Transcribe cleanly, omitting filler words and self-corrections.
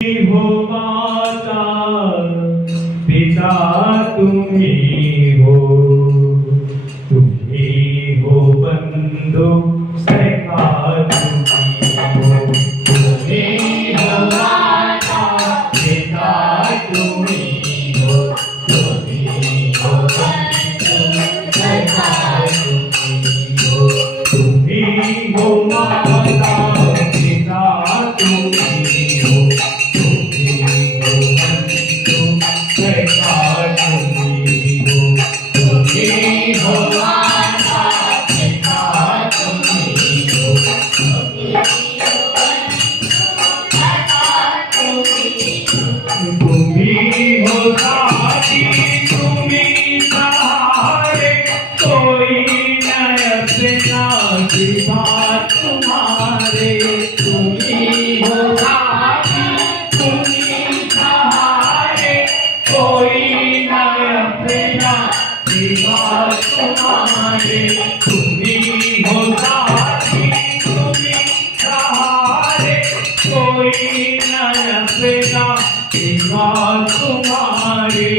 हो माता पिता तुम्ही हो, तुम्ही हो बंधु सखा तुम्ही हो, तुम्ही हो माता पिता तुम्ही हो, तुम्ही हो बंधु सखा तुम्ही हो, तुम्ही हो माता पिता तुम्ही हो, तुम्ही हो साथी तुम्ही सहारे, कोई न अपना सिवा तुम्हारे, तुम्ही हो साथी तुम्ही सहारे, कोई न अपना सिवा तुम्हारे, तुम्ही हो साथी तुम्ही सहारे, कोई न अपना सिवा तुम्हारे।